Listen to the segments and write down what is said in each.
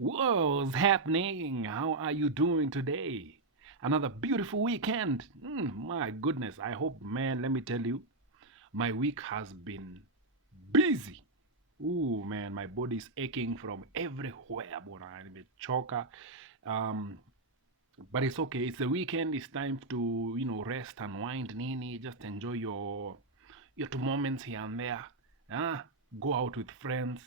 What's happening? How are you doing today? Another beautiful weekend. My goodness, I hope, man, let me tell you, my week has been busy. Ooh, man, my body's aching from everywhere, but I'm a choker. Um, but it's okay. It's the weekend. It's time to, rest, unwind, nini, just enjoy your two moments here and there. Ah, go out with friends,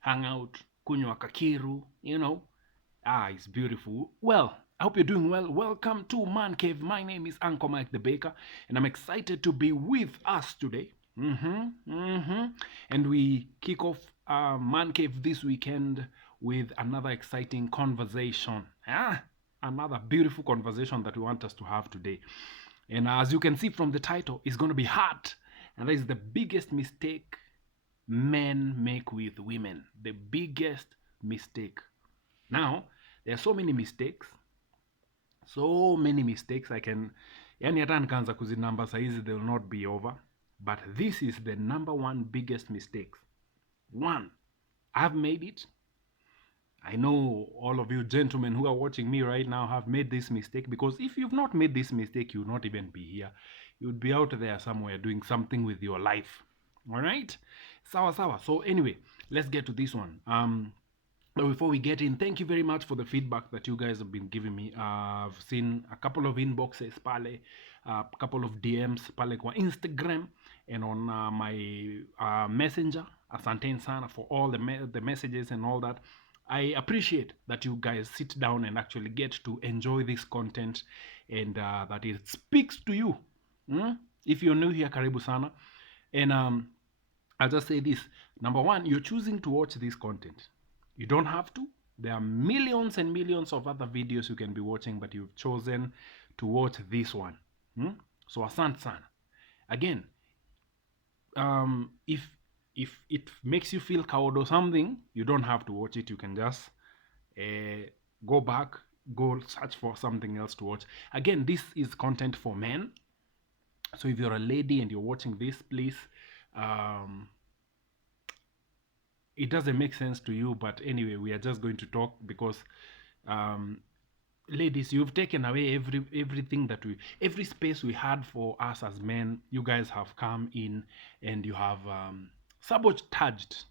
hang out, kunywa kakiru. It's beautiful. Well, I hope you're doing well. Welcome to Man Cave. My name is Uncle Mike the Baker, and I'm excited to be with us today. And we kick off Man Cave this weekend with another exciting conversation. Another beautiful conversation that we want us to have today. And as you can see from the title, it's going to be hot. And that is the biggest mistake men make with women. The biggest mistake. Now, there are so many mistakes I can, yani hata nikaanza kuzinamba saizi they will not be over, but this is the number one biggest mistake. One, I've made it. I know all of you gentlemen who are watching me right now have made this mistake, because if you've not made this mistake, you would not even be here. You would be out there somewhere doing something with your life. All right? Sawa sawa. So anyway, let's get to this one. But before we get in, thank you very much for the feedback that you guys have been giving me. I've seen a couple of inboxes pale, a couple of DMs pale kwa Instagram and on my messenger. Asante sana for all the messages and all that. I appreciate that you guys sit down and actually get to enjoy this content, and that it speaks to you. If you're new here, karibu sana. And I'll just say this. Number one, you're choosing to watch this content. You don't have to. There are millions and millions of other videos you can be watching, but you've chosen to watch this one. So asante sana. Again, if it makes you feel cowed or something, you don't have to watch it. You can just go back, go search for something else to watch. Again, this is content for men. So if you're a lady and you're watching this, please, it doesn't make sense to you, but anyway, we are just going to talk because ladies, you've taken away everything that every space we had for us as men. You guys have come in and you have sabotaged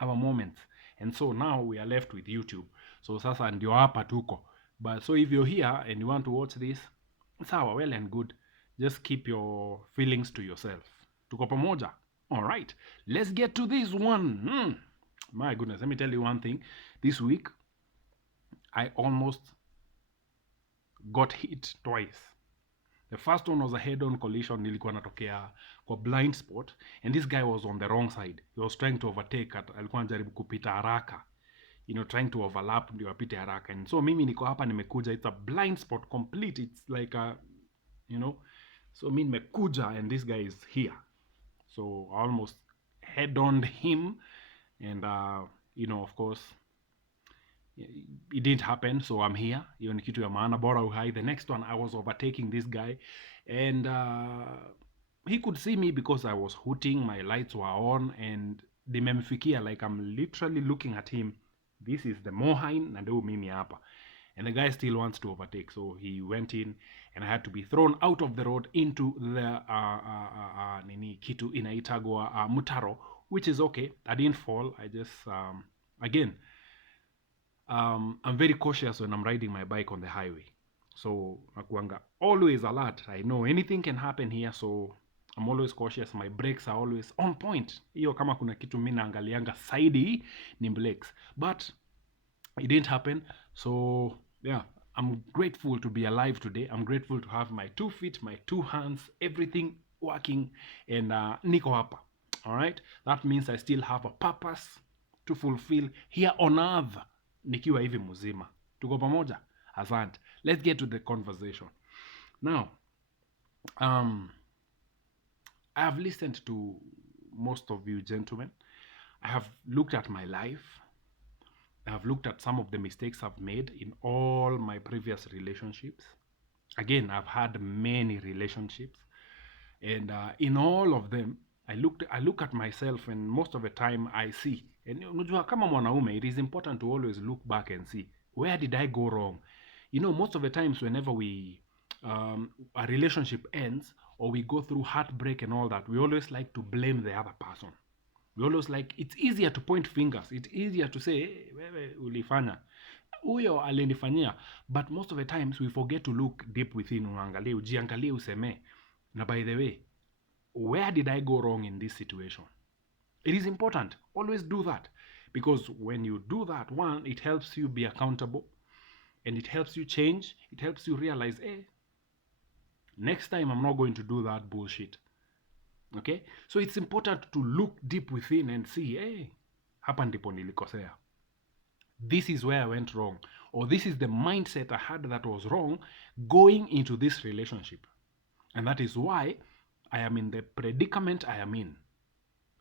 our moments, and so now we are left with YouTube. So sasa ndio hapa tuko. But so if you're here and you want to watch this, sawa, well and good. Just keep your feelings to yourself. Tuko pamoja. All right, let's get to this one. My goodness, let me tell you one thing. This week, I almost got hit twice. The first one was a head-on collision. Nilikuwa natokea kwa blind spot, and this guy was on the wrong side. He was trying to overtake. Alikuwa anajaribu kupita haraka, trying to overlap ndio apite haraka. And so mimi niko hapa nimekuja. It's a blind spot complete. It's like a, so mimi nimekuja and this guy is here. So I almost head-on him, and of course, it didn't happen. So I'm here. Hiyo ni kitu ya maana, bora uhai. The next one, I was overtaking this guy, and he could see me because I was hooting. My lights were on, and nimemfikia, like I'm literally looking at him. This is the Mohain na ndio mimi hapa, and the guy still wants to overtake. So he went in, and I had to be thrown out of the road into the nini kitu inaitagwa mutaro, which is okay. I didn't fall. I just again, I'm very cautious when I'm riding my bike on the highway. So nakuanga always alert. I know anything can happen here, so I'm always cautious. My brakes are always on point. Hiyo kama kuna kitu mimi naangalianga saidi ni brakes. But it didn't happen. So yeah, I'm grateful to be alive today. I'm grateful to have my 2 feet, my 2 hands, everything working, and niko hapa. All right, that means I still have a purpose to fulfill here on earth nikiwa hivi mzima. Tuko pamoja? Asante. Let's get to the conversation. Now, I have listened to most of you gentlemen. I have looked at my life. I have looked at some of the mistakes I've made in all my previous relationships. Again, I've had many relationships, and in all of them, I look at myself, and most of the time I see And unajua kama mwanaume, it is important to always look back and see, where did I go wrong? Most of the times whenever a relationship ends or we go through heartbreak and all that, we always like to blame the other person. We always like, it's easier to point fingers. It's easier to say, hey, wewe ulifanya. Huyo alinifanyia. But most of the times we forget to look deep within, uangalie, ujiangalie useme. Na by the way, where did I go wrong in this situation? It is important. Always do that. Because when you do that, one, it helps you be accountable and it helps you change. It helps you realize, hey, next time I'm not going to do that bullshit. Okay? So it's important to look deep within and see, hey, hapa ndipo nilikosea. This is where I went wrong. Or this is the mindset I had that was wrong going into this relationship. And that is why I am in the predicament I am in.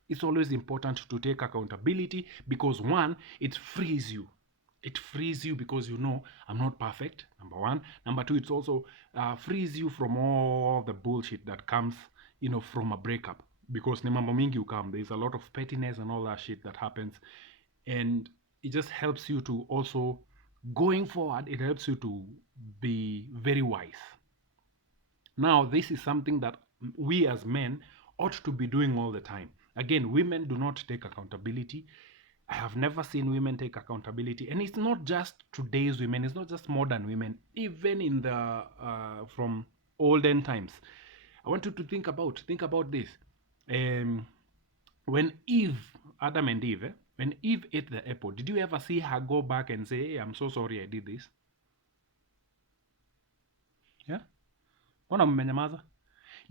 It's always important to take accountability because one, it frees you. It frees you because I'm not perfect, number one. Number two, it's also frees you from all the bullshit that comes, from a breakup. Because ni mambo mingi ukam, there's a lot of pettiness and all that shit that happens. And it just helps you to also, going forward, it helps you to be very wise. Now, this is something that we as men ought to be doing all the time. Again, women do not take accountability. I have never seen women take accountability. And it's not just today's women, it's not just modern women, even in the from olden times. I want you to think about this. When Adam and Eve, when Eve ate the apple, did you ever see her go back and say, hey, I'm so sorry I did this? Yeah? Mbona mmenyamaza?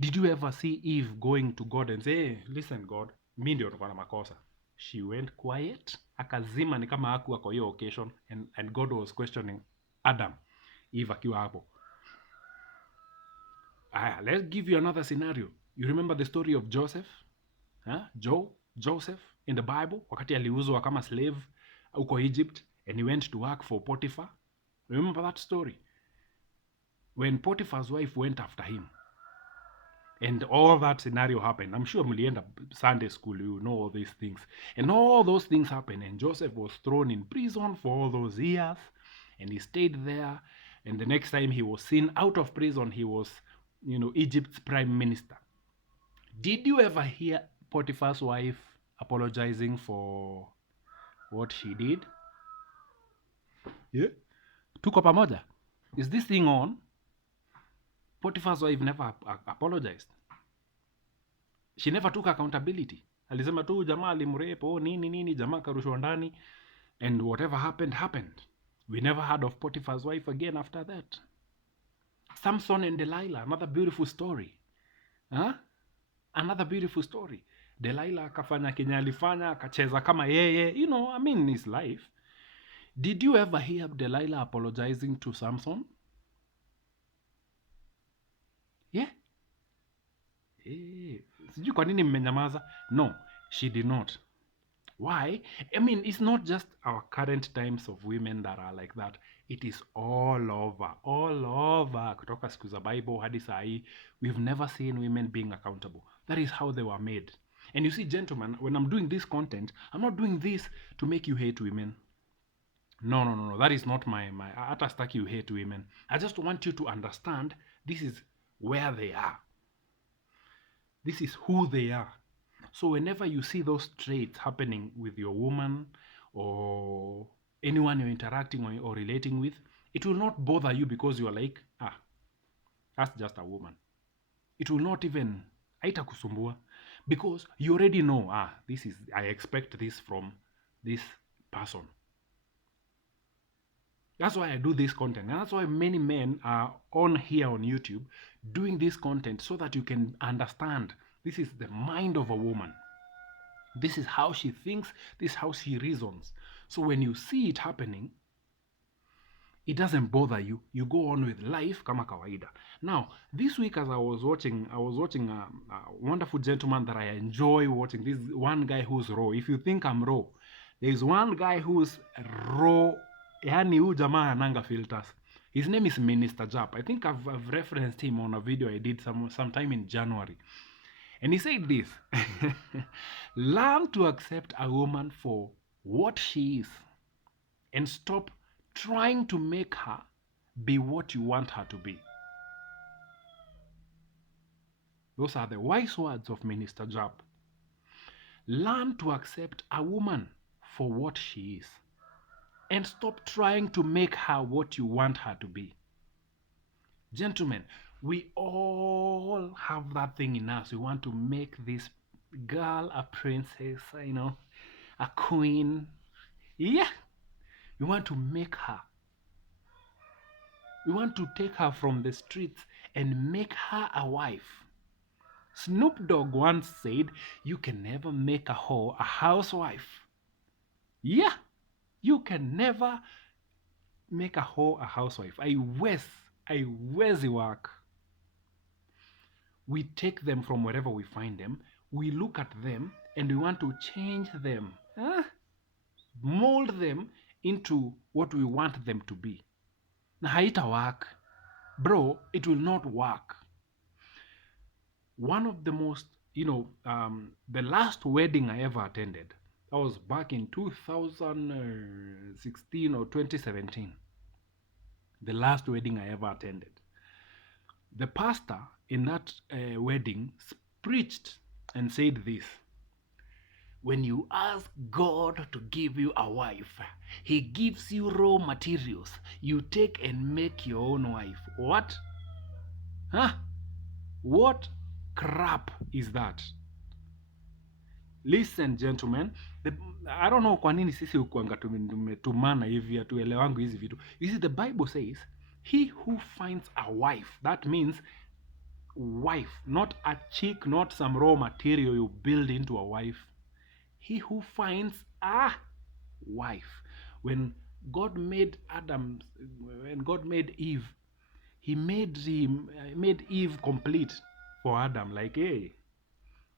Did you ever see Eve going to God and say, hey, listen God, mi ndio nilikuwa na makosa? She went quiet, akazima ni kama hakuwa kwa hiyo occasion, and God was questioning Adam, Eve akiwa hapo. Let's give you another scenario. You remember the story of Joseph? Joseph in the Bible, wakati aliuzwa kama slave huko Egypt, and he went to work for Potiphar. Remember that story? When Potiphar's wife went after him, and all that scenario happened. I'm sure mlienda Sunday school, you know all these things. And all those things happened, and Joseph was thrown in prison for all those years, and he stayed there. And the next time he was seen out of prison, he was, Egypt's prime minister. Did you ever hear Potiphar's wife apologizing for what she did? Yeah. Tuko pamoja. Is this thing on? Potiphar's wife never apologized. She never took accountability. Alisema tu jamaa alimrape, nini, jamaa karushwa ndani, and whatever happened. We never heard of Potiphar's wife again after that. Samson and Delilah, another beautiful story. Another beautiful story. Delilah akafanya kenye alifanya, akacheza kama yeye, his life. Did you ever hear Delilah apologizing to Samson? Yeah? Sijui kwa nini mmenyamaza? No, she did not. Why? It's not just our current times of women that are like that. It is all over. Kutoka siku za Bible hadi saa hii, we've never seen women being accountable. That is how they were made. And you see, gentlemen, when I'm doing this content, I'm not doing this to make you hate women. No. That is not my hata staki you hate women. I just want you to understand this is where they are. This is who they are. So whenever you see those traits happening with your woman or anyone you're interacting or relating with, it will not bother you because you are like, that's just a woman. It will not even, haitakusumbua, because you already know, I expect this from this person. That's why I do this content. And that's why many men are on here on YouTube doing this content so that you can understand this is the mind of a woman. This is how she thinks. This is how she reasons. So when you see it happening, it doesn't bother you. You go on with life kama kawaida. Now, this week as I was watching a wonderful gentleman that I enjoy watching. This one guy who's raw. If you think I'm raw, there's one guy who's raw. Yani huyu jamaa ananga filters. His name is Minister Jap. I think I've referenced him on a video I did sometime in January. And he said this, learn to accept a woman for what she is and stop trying to make her be what you want her to be. Those are the wise words of Minister Jab. Learn to accept a woman for what she is and stop trying to make her what you want her to be. Gentlemen, we all have that thing in us. We want to make this girl a princess, a queen. Yeah, we want to make her. We want to take her from the streets and make her a wife. Snoop Dogg once said, "You can never make a whore a housewife." Yeah, you can never make a whore a housewife. Haiwezi work. We take them from wherever we find them, we look at them, and we want to change them, mold them into what we want them to be. Na haita work. Bro, it will not work. One of the most, the last wedding I ever attended, that was back in 2016 or 2017. The last wedding I ever attended. The pastor in that wedding preached and said this: when you ask God to give you a wife, He gives you raw materials. You take and make your own wife. What? Huh? What crap is that? Listen, gentlemen, I don't know kwa nini sisi ukuanga tumetumana hivi atuelewangu hizi vitu. You see, the Bible says, he who finds a wife, that means wife, not a chick, not some raw material you build into a wife. He who finds a wife. When God made Eve, He made Eve complete for Adam. Like, hey,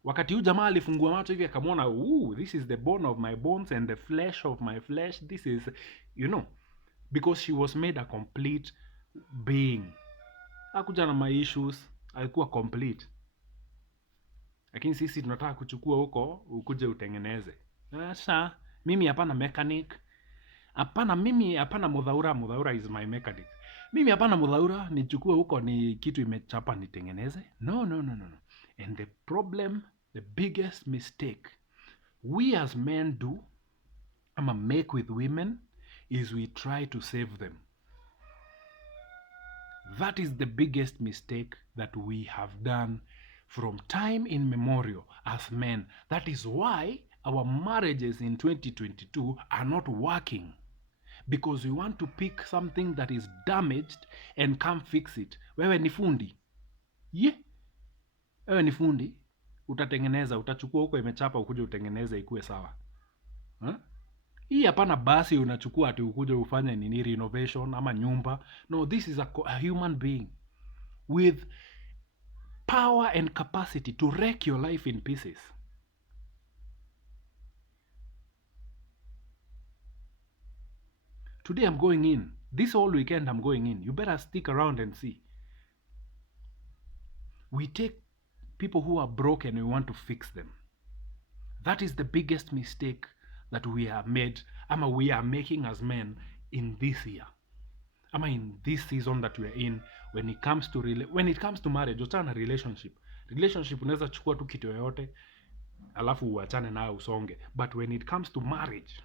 wakati huyu jamaa alifungua macho hivi akamwona, this is the bone of my bones and the flesh of my flesh. This is, because she was made a complete being. Hakuja na my issues, alikuwa complete. Lakini sisi tunataka kuchukua huko ukuje utengeneze. Sasa mimi hapana mechanic. Hapana Mudhaura is my mechanic. Mimi hapana Mudhaura nichukue huko ni kitu imechapa nitengeneze. No. And the problem, the biggest mistake we as men do make with women is we try to save them. That is the biggest mistake that we have done from time immemorial as men. That is why our marriages in 2022 are not working. Because we want to pick something that is damaged and come fix it. Wewe ni fundi. Wewe ni fundi. Utatengeneza, utachukua huko imechapa ukuje utengeneze ikuwe sawa. Hii hapana basi unachukua ati ukuje ufanye nini renovation ama nyumba. No, this is a human being with power and capacity to wreck your life in pieces. Today I'm going in. This whole weekend I'm going in. You better stick around and see. We take people who are broken and we want to fix them. That is the biggest mistake that we have made, we are making as men in this year. In this season that we are in, when it comes to marriage, uchana relationship. Relationship unaweza chukua tu kitu yoyote, alafu uachane nayo usonge. But when it comes to marriage,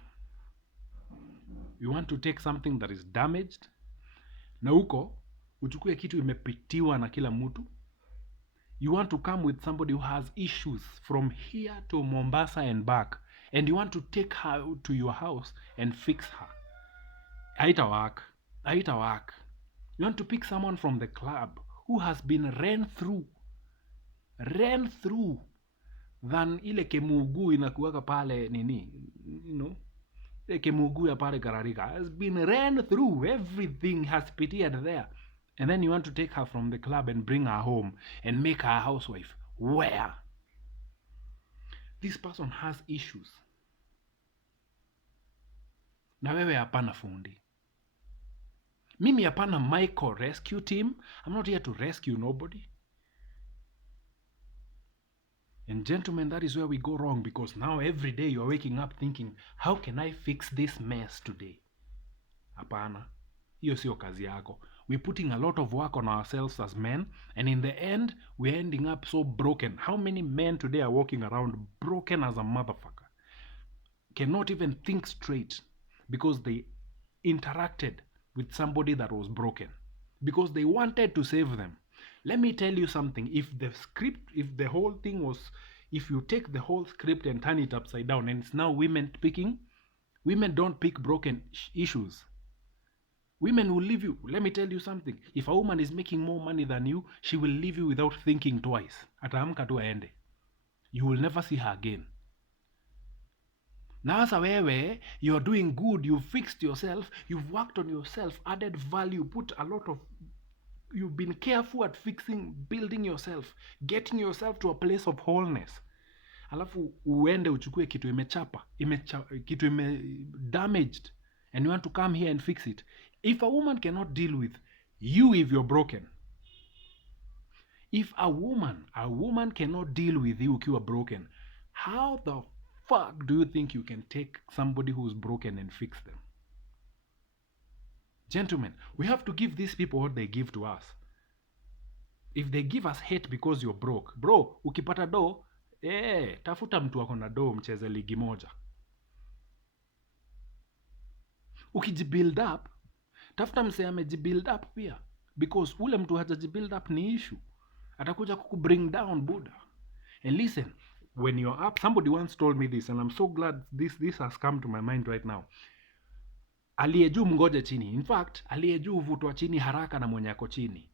you want to take something that is damaged, na huko uchukue kitu imepitiwa na kila mtu. You want to come with somebody who has issues from here to Mombasa and back, and you want to take her to your house and fix her. Haita work. You want to pick someone from the club who has been ran through than ile kemugu inakuwaka pale nini, ile kemugu ya pale Gararika has been ran through, everything has pitted there. And then you want to take her from the club and bring her home and make her a housewife. Where? This person has issues. Na wewe hapana fundi. Mimi hapana Michael rescue team. I'm not here to rescue nobody. And gentlemen, that is where we go wrong, because now every day you're waking up thinking, how can I fix this mess today? Hapana, hiyo sio kazi yako. We're putting a lot of work on ourselves as men, and in the end we're ending up so broken. How many men today are walking around broken as a motherfucker, cannot even think straight because they interacted with somebody that was broken, because they wanted to save them? Let me tell you something. If the whole thing was, if you take the whole script and turn it upside down, and it's now women picking, women don't pick broken issues. Women will leave you. Let me tell you something. If a woman is making more money than you, she will leave you without thinking twice. Ataamka tu aende. You will never see her again. Na sasa wewe, you're doing good, you've fixed yourself, you've worked on yourself, added value, put a lot of, you've been careful at fixing, building yourself, getting yourself to a place of wholeness. Alafu uende uchukue kitu imechapa, kitu damaged, and you want to come here and fix it. If a woman cannot deal with you if you're broken, if a woman cannot deal with you ukiwa broken, how the fuck do you think you can take somebody who's broken and fix them? Gentlemen, we have to give these people what they give to us. If they give us hate because you're broke, bro, ukipata do, tafuta mtu wako na do, mcheze ligi moja. Ukijibuild up, tafuta msee amejibuild up pia, because ule mtu hajajibuild up ni issue, atakuja kukubring down buda. And listen, when you're up, somebody once told me this, and I'm so glad this has come to my mind right now. Aliye juu mngoje chini. In fact, aliye juu huvutwa chini haraka na mwenye ako chini.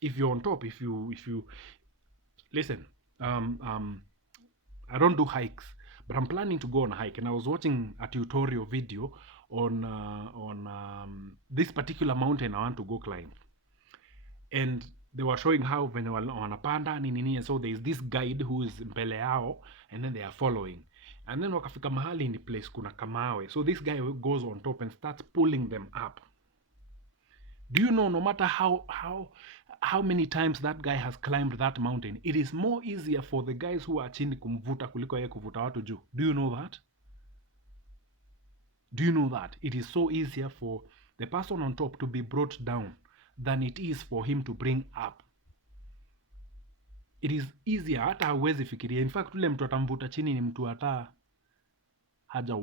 If you're on top, if you listen, I don't do hikes, but I'm planning to go on a hike, and I was watching a tutorial video on this particular mountain I want to go climb, and they were showing how venye wanapanda nini, and so there's this guide who is mbele yao, and then they are following, and then wakafika mahali in the place kuna kamawe, so this guy goes on top and starts pulling them up. Do you know, no matter how many times that guy has climbed that mountain, it is more easier for the guys who are chini kumvuta kuliko yeye kuvuta watu juu. Do you know that? Do you know that it is so easier for the person on top to be brought down than it is for him to bring up? It is easier, hata hawezi fikiria. In fact, ule mtu atamvuta chini ni mtu hata haja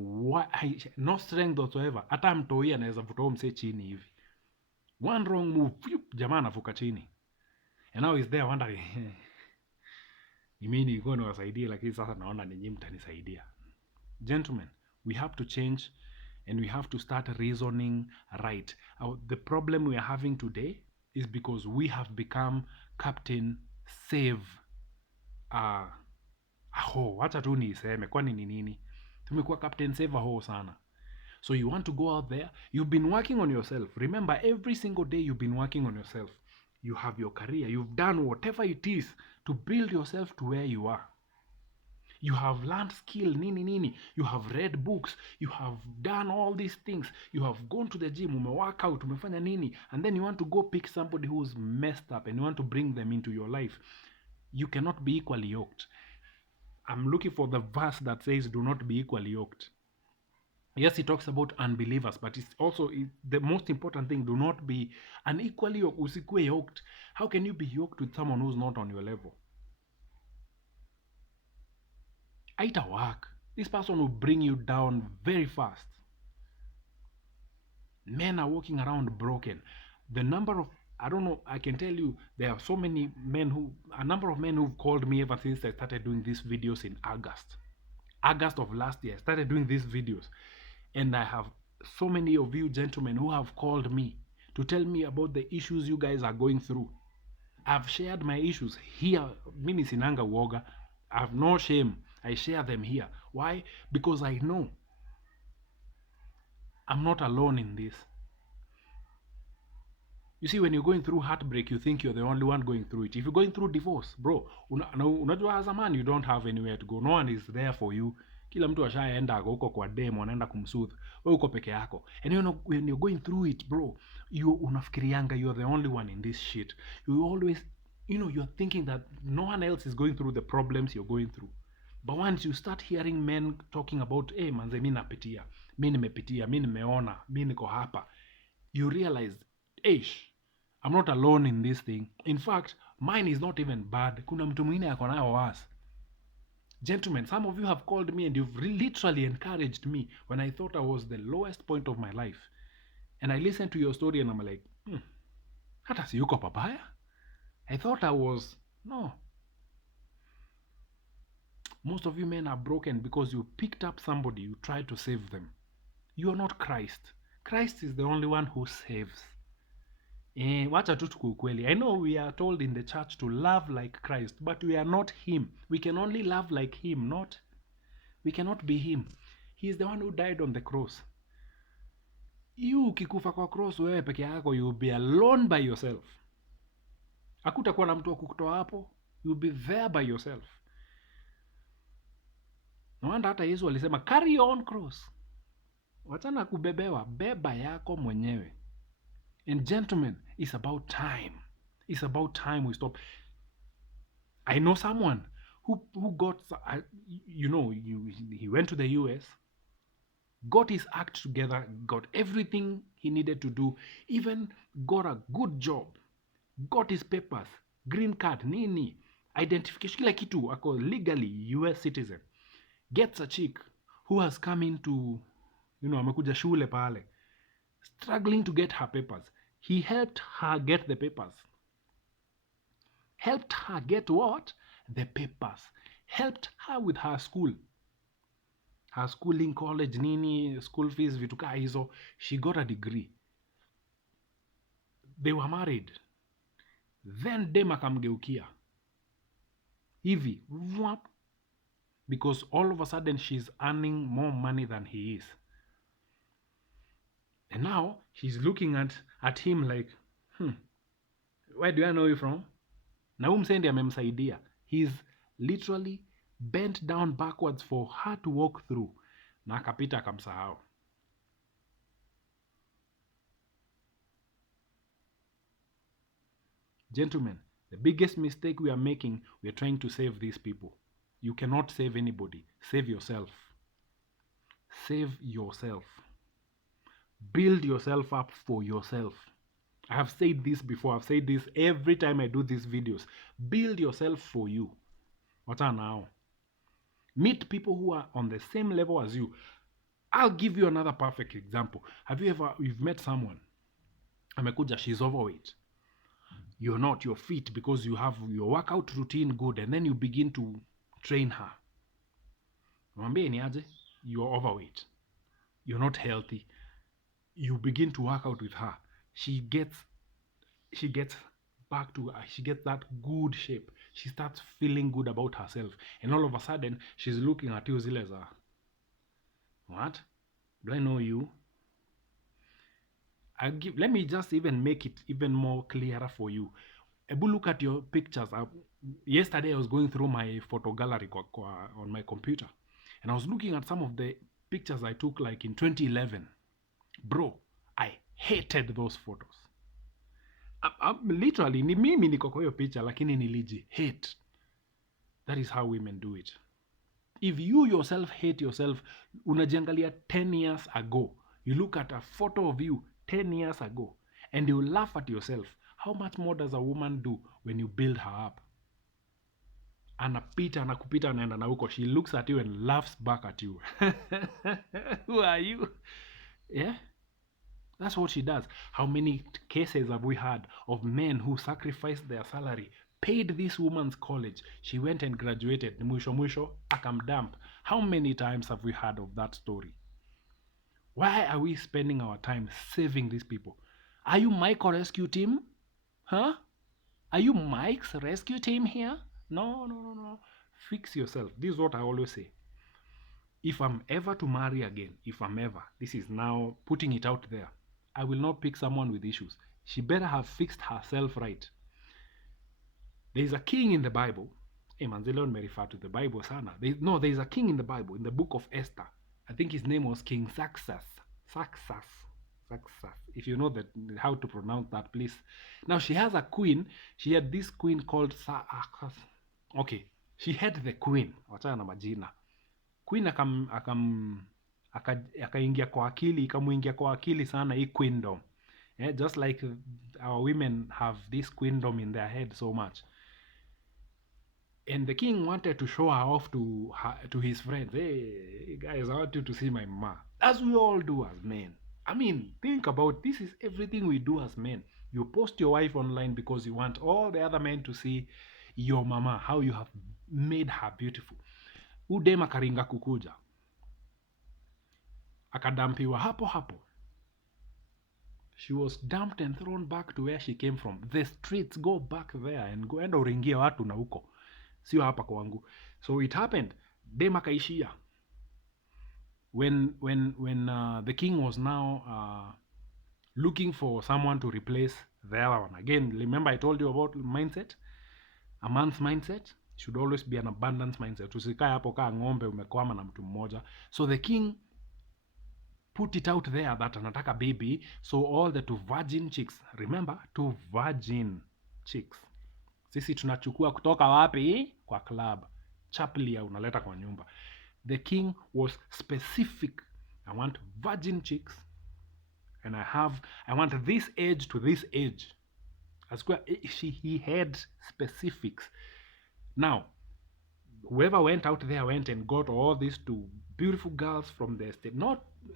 no strength whatsoever. Hata mtoi anaweza vuta huo msee chini hivi. One wrong move, jamaa anavuka chini. And now he's there wondering, mimi nilikuwa niwasaidie lakini sasa naona ninyi mtanisaidia. Gentlemen, we have to change, and we have to start reasoning right. The problem we are having today is because we have become Captain Save aho. Wacha tu niiseme, kwani ni nini? Tumekuwa Captain Save aho sana. So you want to go out there, you've been working on yourself. Remember, every single day you've been working on yourself. You have your career, you've done whatever it is to build yourself to where you are. You have learned skill, nini. You have read books, you have done all these things. You have gone to the gym, umework out, umefanya nini. And then you want to go pick somebody who's messed up and you want to bring them into your life. You cannot be equally yoked. I'm looking for the verse that says do not be equally yoked. Yes, he talks about unbelievers, but it's also the most important thing. Do not be unequally yoked. Usikue yoked. How can you be yoked with someone who's not on your level? Aita work. This person will bring you down very fast. Men are walking around broken. The number of, I don't know, I can tell you, there are so many men a number of men who've called me ever since I started doing these videos in August of last year. I started doing these videos. And I have so many of you gentlemen who have called me to tell me about the issues you guys are going through. I've shared my issues here. Mimi sinanga uoga. I have no shame. I share them here. Why? Because I know I'm not alone in this. You see, when you're going through heartbreak, you think you're the only one going through it. If you're going through divorce, bro, unajua as a man, you don't have anywhere to go. No one is there for you. Kila mtu ashaenda huko kwa demo, anaenda kumsoothe. Wewe uko peke yako. And you know, when you're going through it, bro, unafikirianga you're the only one in this shit. You always you're thinking that no one else is going through the problems you're going through. But once you start hearing men talking about, hey, manze, mi napitia, mi nimepitia, mi nimeona, mi niko hapa, you realize, ish, I'm not alone in this thing. In fact, mine is not even bad. Kuna mtu mwingine ako nayo worse. Gentlemen, some of you have called me and you've literally encouraged me when I thought I was the lowest point of my life. And I listened to your story and I'm like, hata siyuko papaya. I thought I was, no. Most of you men are broken because you picked up somebody, you tried to save them. You are not Christ. Christ is the only one who saves. Wacha tu tuku ukweli. I know we are told in the church to love like Christ, but we are not him. We can only love like him, we cannot be him. He is the one who died on the cross. You ukikufa kwa cross wewe peke yako, you will be alone by yourself. Hakutakuwa na mtu wa kukutoa hapo. You will be there by yourself. No wonder hata Yesu alisema carry your own cross. Wachana kubebewa, beba yako mwenyewe. And gentlemen, it's about time. It's about time we stop. I know someone who got, he went to the US, got his act together, got everything he needed to do, even got a good job, got his papers, green card, nini, identification, kila kitu, ako legally US citizen. Gets a chick who has come into, amekuja shule pale, struggling to get her papers. He helped her get the papers. Helped her get what? The papers. Helped her with her school. Her schooling, college, nini, school fees, vitu kaa hizo. She got a degree. They were married. Then dem akamgeukia. Hivi. Because all of a sudden she's earning more money than he is. And now she's looking at him like, where do I know you from? Na huyu msee ndiye amemsaidia. He's literally bent down backwards for her to walk through. Na akapita akamsahau. Gentlemen, the biggest mistake we are making, we are trying to save these people. You cannot save anybody. Save yourself. Save yourself. Build yourself up for yourself. I have said this before. I've said this every time I do these videos. Build yourself for you. What are now? Meet people who are on the same level as you. I'll give you another perfect example. You've met someone, amekuja, she's overweight. You're not, you're fit because you have your workout routine good, and then you begin to train her. Mwambie ni aje, you're overweight. You're not healthy. You begin to work out with her. She gets back to, she gets that good shape. She starts feeling good about herself. And all of a sudden, she's looking at you zile za, what? Do I know you? Let me just even make it even more clearer for you. Ebu, look at your pictures. Yesterday, I was going through my photo gallery on my computer. And I was looking at some of the pictures I took like in 2011. Bro, I hated those photos. Literally, ni mimi niko kwa hiyo picha, lakini niliji hate. That is how women do it. If you yourself hate yourself, unajiangalia 10 years ago, you look at a photo of you 10 years ago, and you laugh at yourself. How much more does a woman do when you build her up? Anapita, anakupita, anaenda na huko. She looks at you and laughs back at you. Who are you? Yeah? That's what she does. How many cases have we had of men who sacrificed their salary, paid this woman's college, she went and graduated, mwisho akamdump? How many times have we heard of that story? Why are we spending our time saving these people? Are you Mike's rescue team? Huh? Are you Mike's rescue team here? No. Fix yourself. This is what I always say. If I'm ever to marry again, this is now putting it out there, I will not pick someone with issues. She better have fixed herself right. There is a king in the Bible. Manzilon may refer to the Bible sana. There is a king in the Bible, in the book of Esther. I think his name was King Saxas. Success. If you know that how to pronounce that, please. Now she has a queen. She had this queen called okay. She had the queen. Wachana na majina. Queen akaingia kwa akili, ikamuingia kwa akili sana hii queendom. Just like our women have this queendom in their head so much. And the king wanted to show her off to his friends. Hey guys, I want you to see my mama. As we all do as men. I mean, think about this is everything we do as men. You post your wife online because you want all the other men to see your mama, how you have made her beautiful. Udema karinga kukuja. Akadampiwa hapo hapo. She was dumped and thrown back to where she came from. The streets, go back there and go enda uringie watu na huko. Sio hapa kwangu. So it happened. Dem akaishia. When the king was now looking for someone to replace the other one. Again, remember I told you about mindset? A man's mindset should always be an abundance mindset. Usikae hapo kaa ng'ombe umekwama na mtu mmoja. So the king put it out there that anataka baby, so all the two virgin chicks, remember, two virgin chicks, sisi tunachukua kutoka wapi? Kwa club. Chaplia unaleta kwa nyumba. The king was specific. I want virgin chicks, and I want this age to this age. He had specifics. Now, whoever went out there went and got all these two beautiful girls from the estate.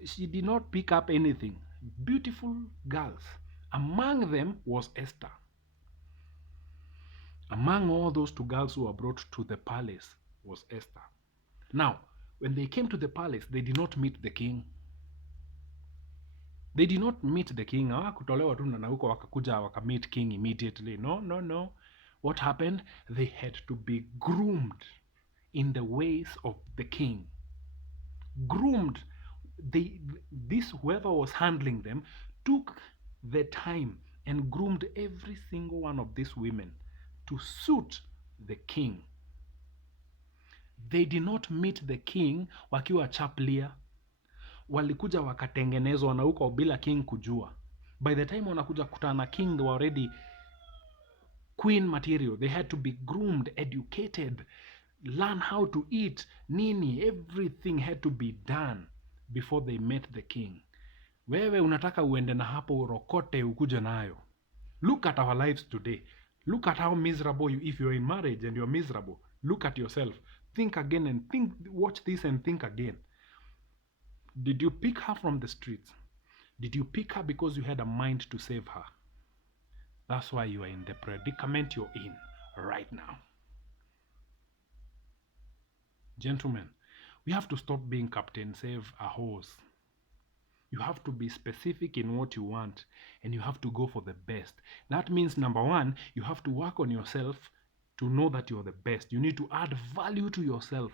She did not pick up anything. Beautiful girls. Among them was Esther. Among all those two girls who were brought to the palace was Esther. Now, when they came to the palace, they did not meet the king. They did not meet the king. Hawakutolewa tu na huko wakakuja wakameet king immediately. No. What happened? They had to be groomed in the ways of the king. Groomed. This whoever was handling them took the time and groomed every single one of these women to suit the king. They did not meet the king wakiwa chaplia. Walikuja wakatengenezwa na huko bila king kujua. By the time wanakuja kutana na king, they were already queen material. They had to be groomed, educated, learn how to eat, nini, everything had to be done before they met the king. Wewe unataka uende na hapo urokote ukuje nayo. Look at our lives today. Look at how miserable you, if you're in marriage and you're miserable, look at yourself. Think again and watch this and think again. Did you pick her from the streets? Did you pick her because you had a mind to save her? That's why you are in the predicament you're in right now. Gentlemen, we have to stop being Captain Save a Horse. You have to be specific in what you want, and you have to go for the best. That means, number one, you have to work on yourself to know that you're the best. You need to add value to yourself.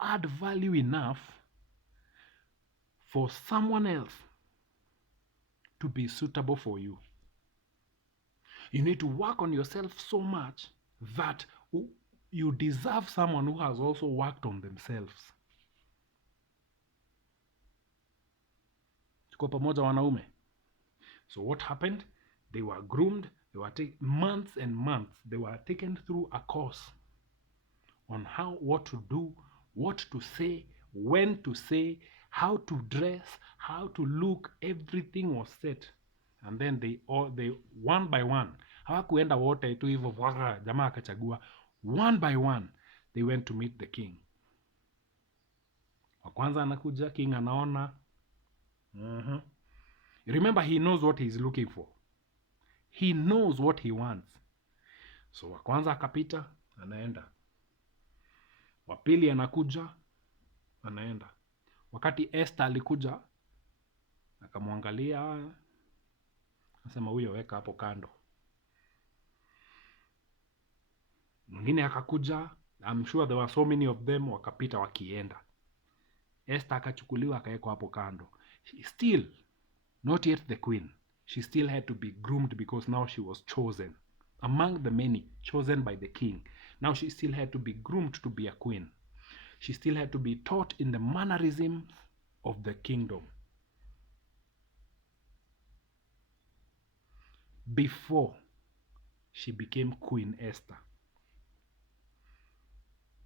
Add value enough for someone else to be suitable for you. You need to work on yourself so much that you deserve someone who has also worked on themselves. Tuko pamoja wanaume? So what happened? They were groomed. They were months and months. They were taken through a course on what to do, what to say, when to say, how to dress, how to look. Everything was set. And then they one by one, hawakuenda wote tu hivyo jamaa akachagua. One by one they went to meet the king. Wa kwanza anakuja, king anaona. Remember, he knows what he's looking for. He knows what he wants. So wa kwanza akapita, anaenda. Wa pili anakuja, anaenda. Wakati Esther alikuja, akamwangalia, nasema huyo weka hapo kando. Mwingine akakuja, I'm sure there were so many of them, wakapita wakienda. Esther akachukuliwa akawekwa hapo kando. She still not yet the queen. She still had to be groomed because now she was chosen. Among the many, chosen by the king. Now she still had to be groomed to be a queen. She still had to be taught in the mannerisms of the kingdom. before she became Queen Esther.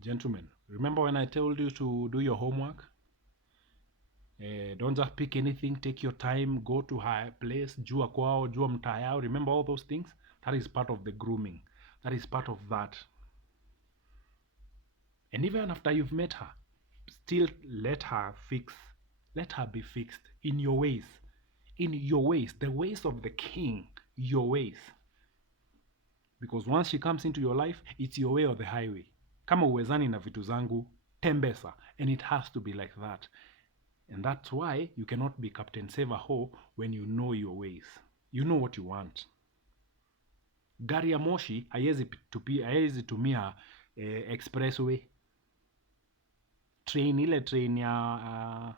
Gentlemen, remember when I told you to do your homework? Don't just pick anything, take your time, go to her place, jua kwao, jua mtaa yao. Remember all those things? That is part of the grooming. That is part of that. And even after you've met her, still let her be fixed in your ways. In your ways, the ways of the king, your ways. Because once she comes into your life, it's your way or the highway. Kama uwezani na vitu zangu, tembesa. And it has to be like that. And that's why you cannot be Captain Save-A-Ho when you know your ways. You know what you want. Gari ya moshi haiwezi tumia expressway. Ile train ya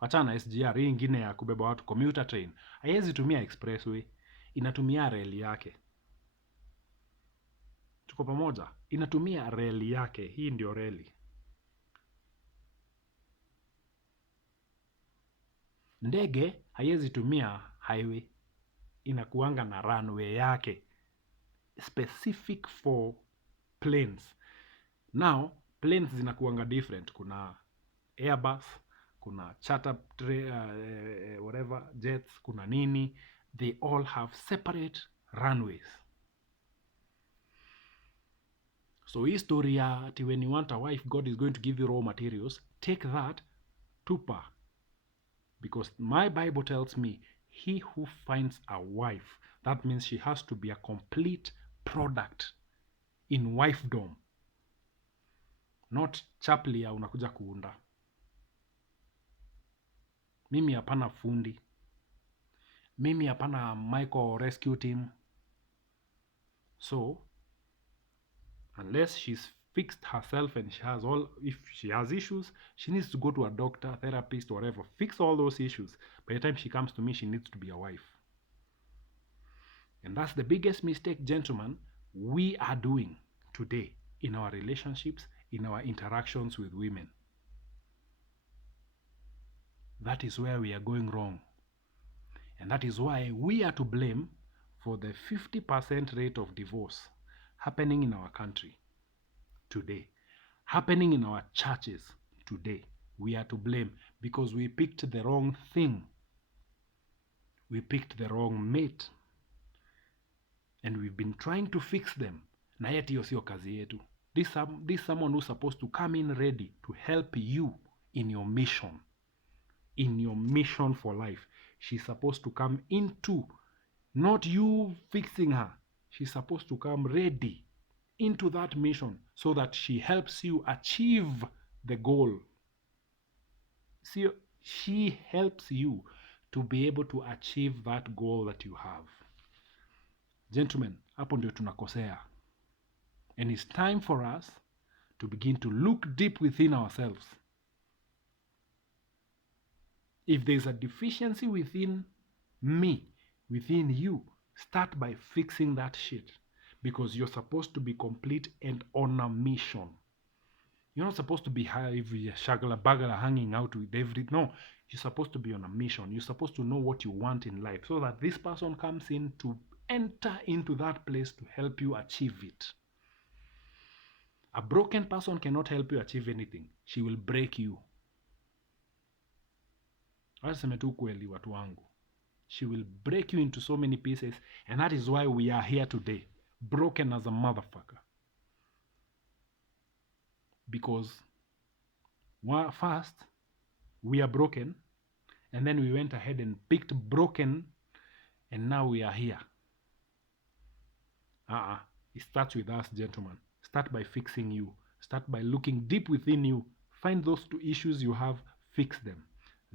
wachana SGR, hii ingine ya kubeba watu, commuter train, haiwezi tumia expressway. Inatumia reli yake. Tuko pamoja? Inatumia reli yake. Hii ndio reli. Ndege haiwezi tumia highway. Inakuanga na runway yake specific for planes. Now planes zinakuanga different. Kuna Airbus, kuna charter whatever jets, kuna nini. They all have separate runways. So hii story ya ati when you want a wife, God is going to give you raw materials, take that tupa. Because my Bible tells me, he who finds a wife, that means she has to be a complete product in wifedom. Not chapli ya unakuja kuunda. Mimi hapana fundi. Mimi hapana Michael rescue team. So, unless she's fixed herself and if she has issues, she needs to go to a doctor, therapist, whatever. Fix all those issues. By the time she comes to me, she needs to be a wife. And that's the biggest mistake, gentlemen, we are doing today in our relationships, in our interactions with women. That is where we are going wrong. And that is why we are to blame for the 50% rate of divorce happening in our country today, happening in our churches today. We are to blame because we picked the wrong thing. We picked the wrong mate. And we've been trying to fix them. Na yet hiyo sio kazi yetu. This someone who's supposed to come in ready to help you in your mission. In your mission for life. She's supposed to come into, not you fixing her. She's supposed to come ready into that mission so that she helps you achieve the goal. See, she helps you to be able to achieve that goal that you have. Gentlemen, hapo ndio tunakosea. And it's time for us to begin to look deep within ourselves. If there's a deficiency within me, within you, start by fixing that shit. Because you're supposed to be complete and on a mission. You're not supposed to be shagala bagala hanging out with no. You're supposed to be on a mission. You're supposed to know what you want in life so that this person comes in to enter into that place to help you achieve it. A broken person cannot help you achieve anything. She will break you. Waseme tu kweli watu wangu. She will break you into so many pieces, and that is why we are here today, broken as a motherfucker. Because first, we are broken, and then we went ahead and picked broken, and now we are here. It starts with us, gentlemen. Start by fixing you. Start by looking deep within you. Find those two issues you have, fix them.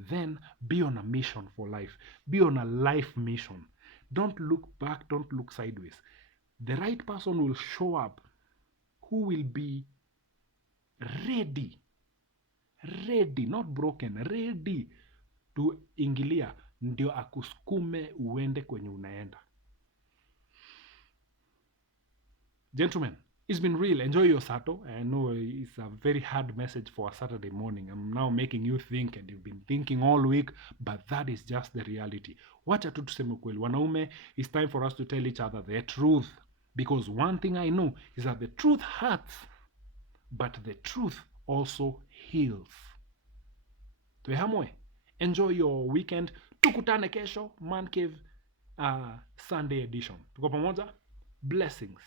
Then be on a mission for life. Be on a life mission. Don't look back, don't look sideways. The right person will show up who will be ready, not broken, ready to ingilia, ndio akusukume uende kwenye unaenda. Gentlemen, It's been real. Enjoy your Sato. I know it's a very hard message for a Saturday morning. I'm now making you think, and you've been thinking all week, but that is just the reality. Wacha tu tuseme kweli. Wanaume, it's time for us to tell each other the truth. Because one thing I know is that the truth hurts, but the truth also heals. Tuehamwe. Enjoy your weekend. Tukutane kesho, Man Cave Sunday edition. Tuko pamoja? Blessings.